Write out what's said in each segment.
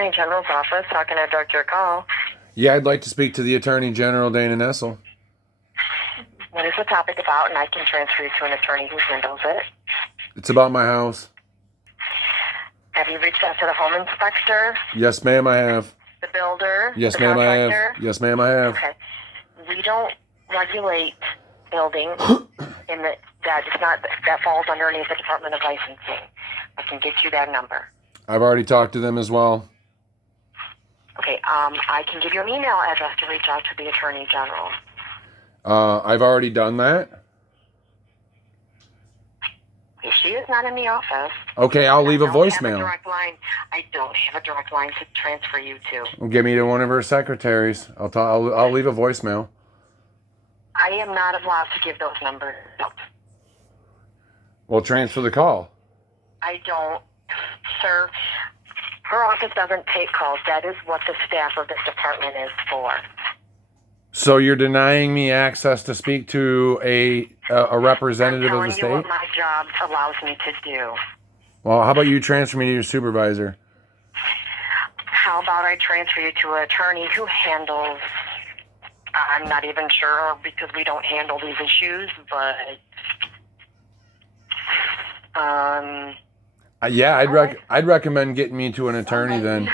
Attorney General's office. How can I direct your call? Yeah, I'd like to speak to the Attorney General, Dana Nessel. What is the topic about? And I can transfer you to an attorney who handles it. It's about my house. Have you reached out to the home inspector, Yes, ma'am, I have. the builder, Yes, the ma'am, I have. contractor? Yes, ma'am, I have. Okay. We don't regulate buildings in that falls underneath the Department of Licensing. I can get you that number. I've already talked to them as well. Okay, I can give you an email address to reach out to the Attorney General. I've already done that. If she is not in the office, Okay, I'll leave a I don't have a voicemail. direct line. I don't have a direct line to transfer you to. Give me to one of her secretaries. I'll leave a voicemail. I am not allowed to give those numbers out. We'll transfer the call. I don't, sir. Her office doesn't take calls. That is what the staff of this department is for. So you're denying me access to speak to a representative of the I'm telling you what state? my job allows me to do. Well, how about you transfer me to your supervisor? How about I transfer you to an attorney who handles, I'm not even sure because we don't handle these issues, but Yeah, I'd recommend getting me to an attorney then.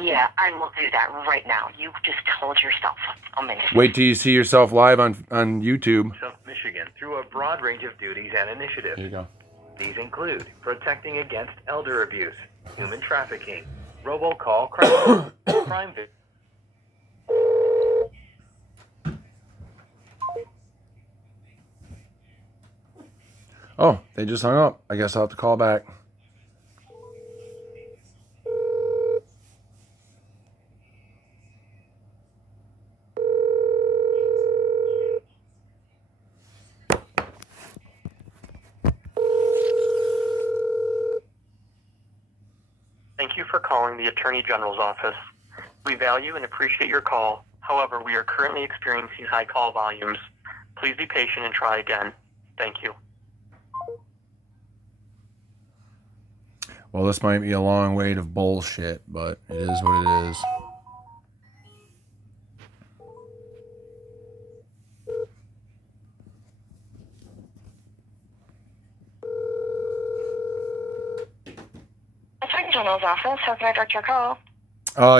yeah, I will do that right now. You just hold yourself a minute. Wait till you see yourself live on YouTube. South Michigan through a broad range of duties and initiatives. There you go. These include protecting against elder abuse, human trafficking, robocall crime, crime victims. Oh, they just hung up. I guess I'll have to call back. Thank you for calling the Attorney General's office. We value and appreciate your call. However, we are currently experiencing high call volumes. Please be patient and try again. Thank you. Well, this might be a long wait of bullshit, but it is what it is. Attorney General's office. How can I direct your call?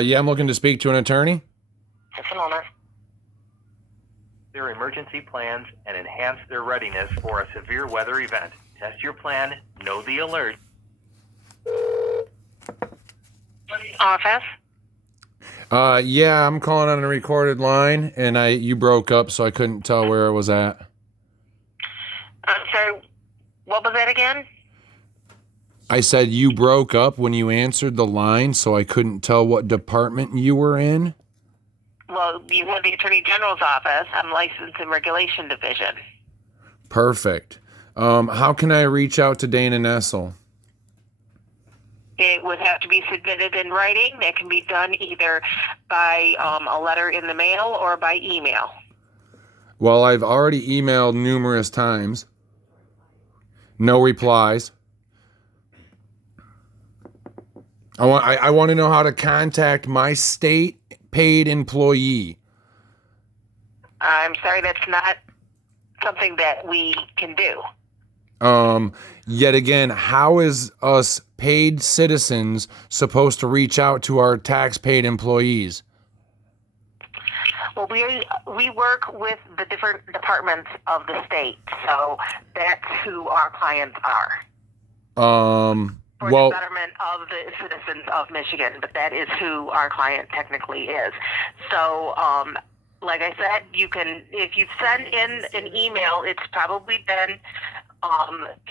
Yeah, I'm looking to speak to an attorney. Just a moment. Their emergency plans and enhance their readiness for a severe weather event. Test your plan, know the alert. Office. Yeah, I'm calling on a recorded line, and you broke up, so I couldn't tell where I was at. I'm sorry. What was that again? I said you broke up when you answered the line, so I couldn't tell what department you were in. Well, you went to the Attorney General's office. I'm License and Regulation Division. Perfect. How can I reach out to Dana Nessel? It would have to be submitted in writing. That can be done either by a letter in the mail or by email. Well, I've already emailed numerous times. No replies. I want to know how to contact my state paid employee. I'm sorry, that's not something that we can do. Yet again, how is us paid citizens supposed to reach out to our tax-paid employees? Well, we work with the different departments of the state, so that's who our clients are. For the betterment of the citizens of Michigan, but that is who our client technically is. So, like I said, you can, if you send in an email, it's probably been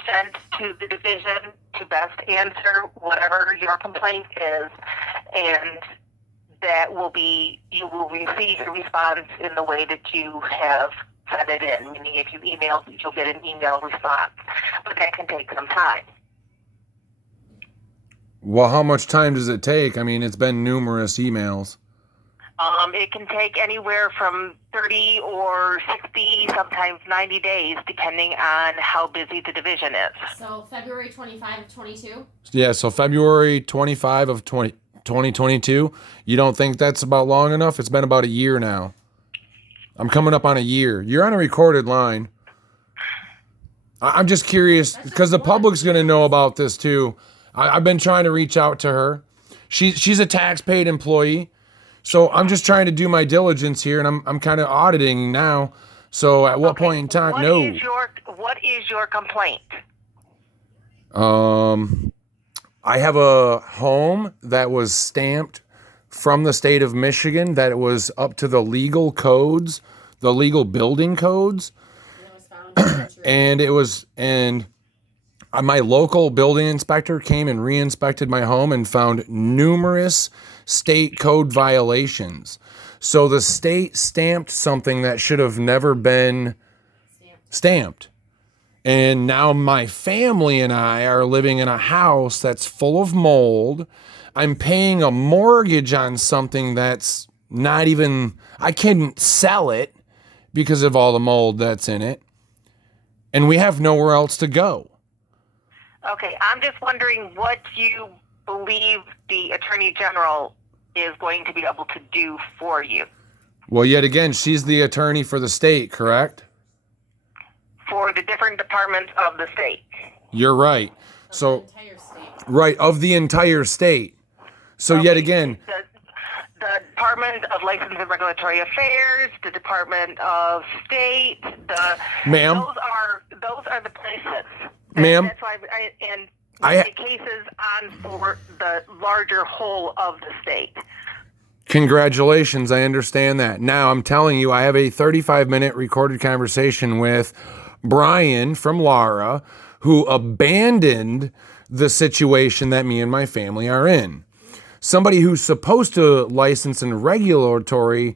sent to the division to best answer whatever your complaint is, and that will be, you will receive a response in the way that you have sent it in. Meaning, if you email, you'll get an email response, but that can take some time. Well, how much time does it take? I mean, it's been numerous emails. It can take anywhere from 30 or 60, sometimes 90 days, depending on how busy the division is. So February 25 of 22? Yeah, so February 25 of 2022. You don't think that's about long enough? It's been about a year now. I'm coming up on a year. You're on a recorded line. I'm just curious because the public's going to know about this too. I've been trying to reach out to her. She's a tax-paid employee. So I'm just trying to do my diligence here, and I'm kind of auditing now. So at what point in time? What is your complaint? I have a home that was stamped from the state of Michigan that it was up to the legal codes, the legal building codes, and it was my local building inspector came and re-inspected my home and found numerous state code violations. So the state stamped something that should have never been stamped. And now my family and I are living in a house that's full of mold. I'm paying a mortgage on something that's not even, I couldn't sell it because of all the mold that's in it. And we have nowhere else to go. Okay, I'm just wondering what you believe the Attorney General is going to be able to do for you. Well, yet again, she's the attorney for the state, correct? For the different departments of the state. You're right. So, The entire state. right, of the entire state. So Okay, yet again, the Department of License and Regulatory Affairs, the Department of State, Ma'am? those are the places. Ma'am? That's why I- the cases on for the larger whole of the state. congratulations, I understand that. Now, I'm telling you, I have a 35-minute recorded conversation with Brian from Lara, who abandoned the situation that me and my family are in. Somebody who's supposed to license and regulatory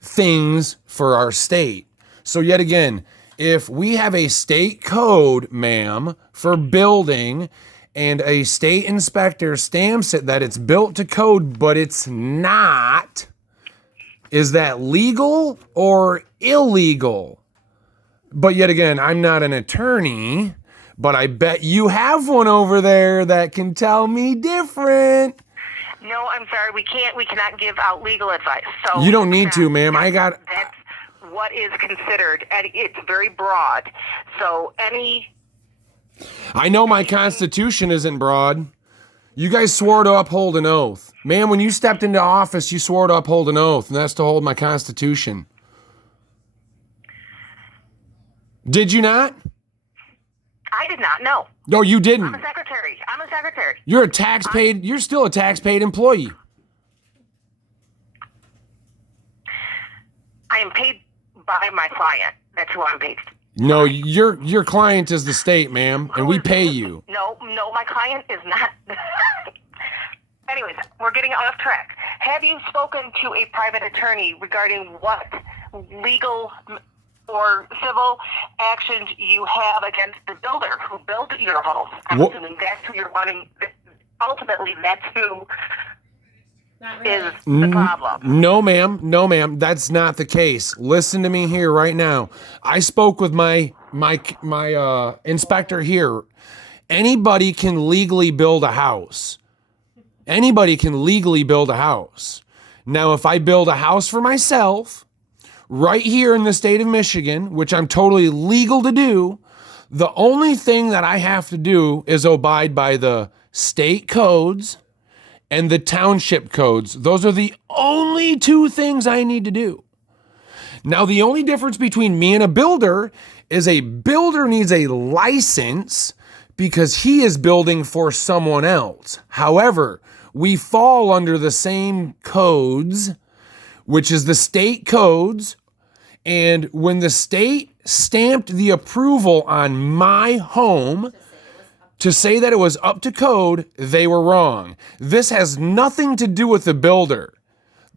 things for our state. So yet again, if we have a state code, ma'am, for building, and a state inspector stamps it that it's built to code, but it's not, is that legal or illegal? But yet again, I'm not an attorney, but I bet you have one over there that can tell me different. No, I'm sorry, we cannot give out legal advice. So You don't need to, ma'am. That's what is considered, and it's very broad. So I know my Constitution isn't broad. You guys swore to uphold an oath. Ma'am, when you stepped into office, you swore to uphold an oath, and that's to hold my Constitution. Did you not? I did not know. No, you I'm didn't. a secretary. You're still a tax-paid employee. I am paid by my client. That's who I'm paid. No, your client is the state, ma'am, and we pay you. No, my client is not. Anyways, we're getting off track. Have you spoken to a private attorney regarding what legal or civil actions you have against the builder who built your home? I'm assuming that's who you're wanting. Ultimately, that's who Not really. is the problem. No, ma'am. That's not the case. Listen to me here right now. I spoke with my inspector here. Anybody can legally build a house. Anybody can legally build a house. Now, if I build a house for myself, right here in the state of Michigan, which I'm totally legal to do, the only thing that I have to do is abide by the state codes and the township codes. Those are the only two things I need to do. Now, the only difference between me and a builder is a builder needs a license because he is building for someone else. However, we fall under the same codes, which is the state codes. And when the state stamped the approval on my home to say that it was up to code, they were wrong. This has nothing to do with the builder.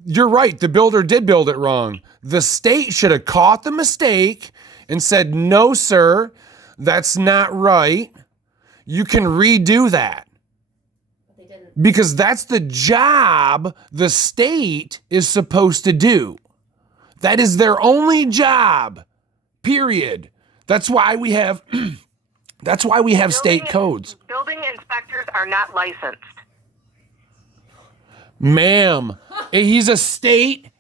You're right, the builder did build it wrong. The state should have caught the mistake and said, no, sir, that's not right. You can redo that. But they didn't. Because that's the job the state is supposed to do. That is their only job. Period. That's why we have state codes. Building inspectors are not licensed. Ma'am, he's a state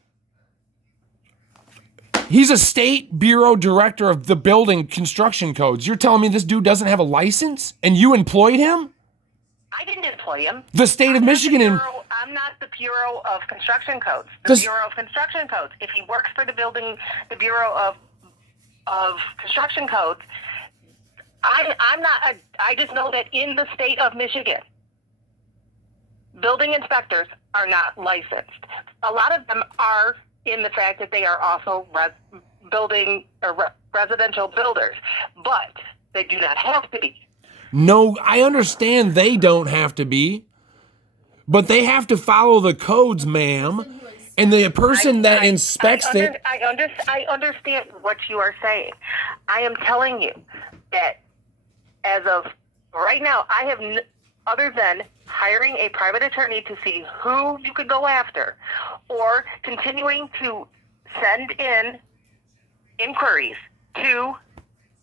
bureau director of the building construction codes. You're telling me this dude doesn't have a license and you employed him? I didn't employ him. The state of Michigan. I'm not the Bureau of Construction Codes. The Bureau of Construction Codes. If he works for the Bureau of Construction Codes, I'm not. I just know that in the state of Michigan, building inspectors are not licensed. A lot of them are in the fact that they are also residential builders, but they do not have to be. No, I understand they don't have to be, but they have to follow the codes, ma'am. And the person that inspects it. I understand what you are saying. I am telling you that as of right now, I have, other than hiring a private attorney to see who you could go after, or continuing to send in inquiries to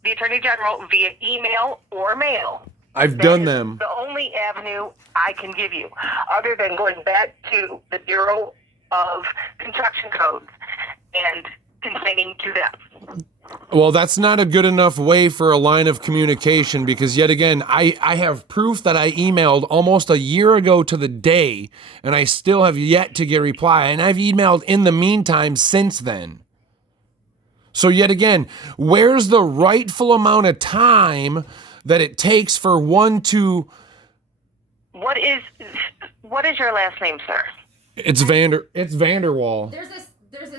the Attorney General via email or mail. I've done them. The only avenue I can give you, other than going back to the Bureau of Construction Codes and complaining to them. Well, that's not a good enough way for a line of communication because, yet again, I have proof that I emailed almost a year ago to the day, and I still have yet to get a reply, and I've emailed in the meantime since then. So, yet again, where's the rightful amount of time that it takes for one to... What is your last name, sir? It's Vanderwall. There's a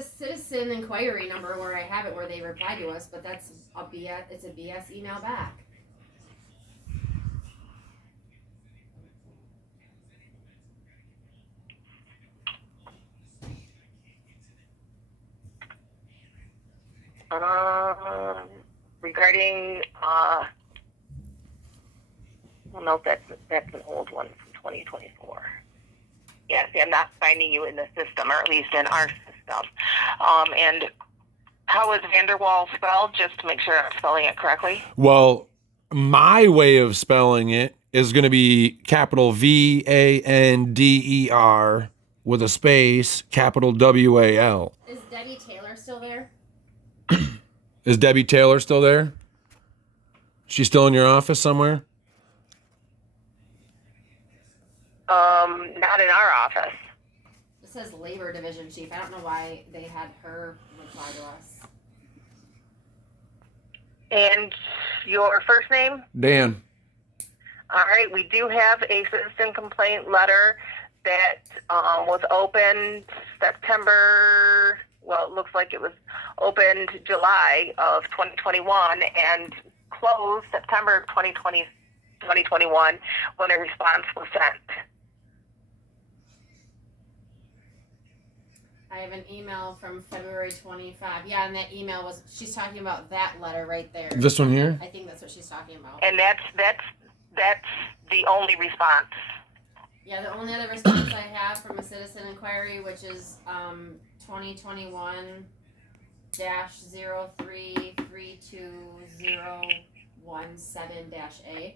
citizen inquiry number where I have it where they reply to us, but that's a BS. It's a BS email back. Regarding well, no, that's an old one from 2024. Yeah, see, I'm not finding you in the system, or at least in our system. And how is Vanderwall spelled, just to make sure I'm spelling it correctly? Well, my way of spelling it is going to be capital VANDER with a space, capital WAL. Is Debbie Taylor still there? Is Debbie Taylor still there? She's still in your office somewhere? Not in our office. It says Labor Division Chief. I don't know why they had her reply to us. And your first name? Dan. All right, we do have a citizen complaint letter that was opened September, well, it looks like it was opened July of 2021 and closed September of 2021 when a response was sent. I have an email from February 25. Yeah, and that email was, she's talking about that letter right there. This one here? I think that's what she's talking about. And that's the only response. Yeah, the only other response I have from a citizen inquiry, which is 2021-033217-A,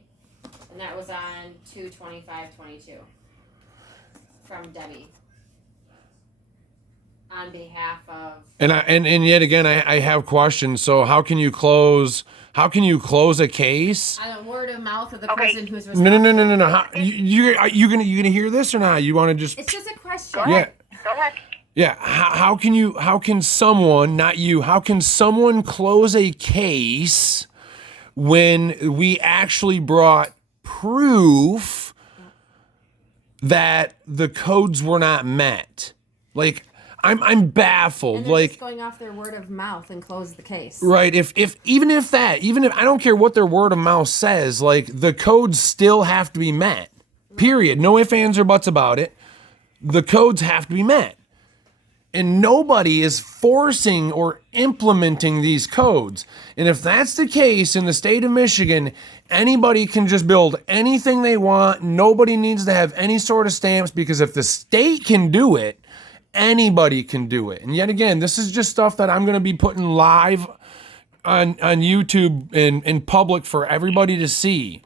and that was on 2/25/22 from Debbie on behalf of. And yet again, I have questions. So how can you close a case? On the word of mouth of the Okay. person who's responsible. No. How, you gonna hear this or not? You want to just? It's just a question. Go ahead. Yeah. How can someone, not you, how can someone close a case when we actually brought proof that the codes were not met? Like, I'm baffled. And they're Like, just going off their word of mouth and close the case. right, if even if I don't care what their word of mouth says, like, the codes still have to be met. Period. No ifs, ands, or buts about it. The codes have to be met. And nobody is forcing or implementing these codes. And if that's the case in the state of Michigan, anybody can just build anything they want. Nobody needs to have any sort of stamps, because if the state can do it, anybody can do it. And yet again, this is just stuff that I'm going to be putting live on YouTube and in public for everybody to see.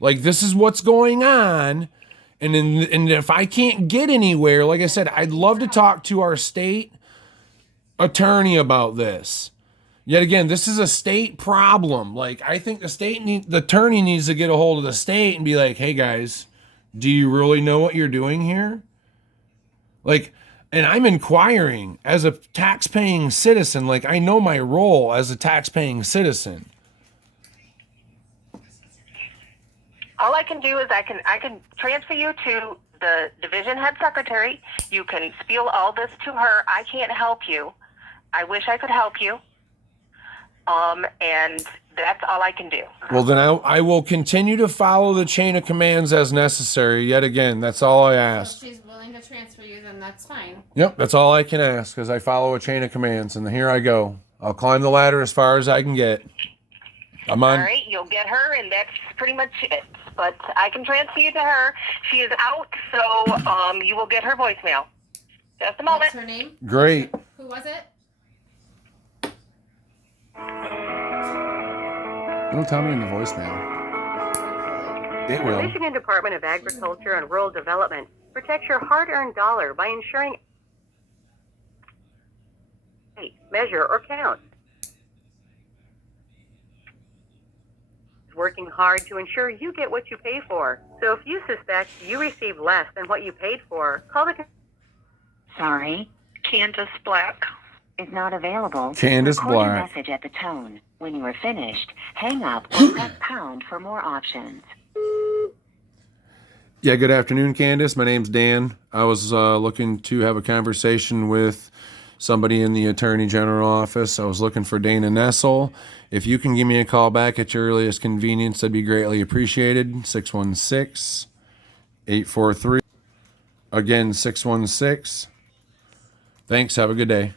Like, this is what's going on. And if I can't get anywhere, like I said, I'd love to talk to our state attorney about this. Yet again, this is a state problem. Like, I think the attorney needs to get a hold of the state and be like, hey guys, do you really know what you're doing here? Like, and I'm inquiring as a tax-paying citizen. Like, I know my role as a tax-paying citizen. All I can do is I can transfer you to the division head secretary. You can spiel all this to her. I can't help you. I wish I could help you. And that's all I can do. Well, then I will continue to follow the chain of commands as necessary. Yet again, that's all I ask. If she's willing to transfer you, then that's fine. Yep, that's all I can ask, because I follow a chain of commands, and here I go. I'll climb the ladder as far as I can get. I'm on. All right, you'll get her, and that's pretty much it. But I can transfer you to her. She is out, so you will get her voicemail. Just a moment. What's her name? Great. Who was it? It'll tell me in the voicemail. It The will. Michigan Department of Agriculture and Rural Development protects your hard-earned dollar by ensuring measure or count. It's working hard to ensure you get what you pay for. So if you suspect you received less than what you paid for, call the... Sorry, Candace Black is not available. Candace Record Black. a message at the tone. When you are finished, hang up or press pound for more options. Yeah, good afternoon, Candace. My name's Dan. I was looking to have a conversation with somebody in the Attorney General office. I was looking for Dana Nessel. If you can give me a call back at your earliest convenience, that'd be greatly appreciated. 616-843. Again, 616. Thanks. Have a good day.